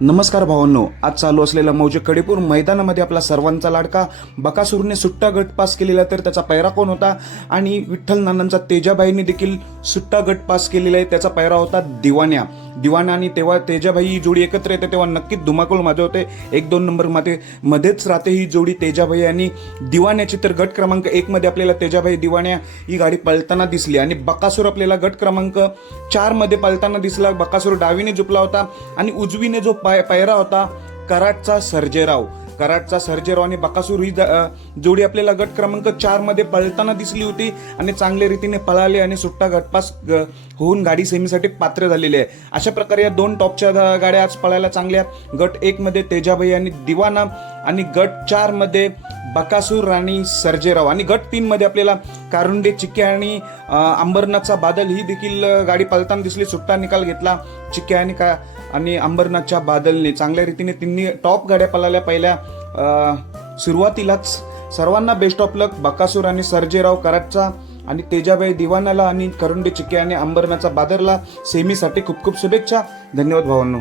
नमस्कार भावांनो आज चालू असलेल्या मौजे कडेपूर मैदानामध्ये आपला सर्वांचा लाडका बकासूरने सुट्टा गट पास केलेला तर त्याचा पैरा कोण होता? आणि विठ्ठल नानांचा तेजाबाईंनी देखील सुट्टा गट पास केलेला आहे त्याचा पैरा होता दिवाण्या दिवाणा आणि तेव्हा तेजाबाई ही जोडी एकत्र येते तेव्हा नक्कीच धुमाकूळ माझे होते एक दोन नंबरमध्ये मध्येच राहते ही जोडी तेजाबाई आणि दिवाण्याची तर गट क्रमांक एक मध्ये आपल्याला तेजाबाई दिवाण्या ही गाडी पळताना दिसली. आणि बकासूर आपल्याला गट क्रमांक चारमध्ये पळताना दिसला. बकासूर डावीने झुपला होता आणि उजवीने जो पाय पायरा होता कराटचा सर्जेराव. कराटचा सर्जेराव आणि बकासूर ही ज- जोडी आपल्याला गट क्रमांक चारमध्ये पळताना दिसली होती आणि चांगल्या रीतीने पळाले आणि सुट्टा गटपास ग- होऊन गाडी सेमीसाठी पात्र झालेली आहे. अशा प्रकारे या दोन टॉपच्या गाड्या आज पळायला चांगल्या. गट एक मध्ये तेजाबाई आणि दिवाना आणि गट चारमध्ये बकासूर आणि सर्जेराव. आणि गट तीन मध्ये आपल्याला कारुंडे चिक्के आणि अंबरनाथचा बादल ही देखील गाडी पळताना दिसली. सुट्टा निकाल घेतला. चिक्के आणि का आणि अंबरनाथच्या बादलने चांगल्या रीतीने तिन्ही टॉप गाड्या पळाल्या. पहिल्या सुरुवातीलाच सर्वांना बेस्ट ऑफ लक बकासूर आणि सर्जेराव कराडचा आणि तेजाबाई दिवानाला आणि करुंडे चिके आणि अंबरनाथचा बादरला सेमीसाठी खूप खूप शुभेच्छा. धन्यवाद भावांनो.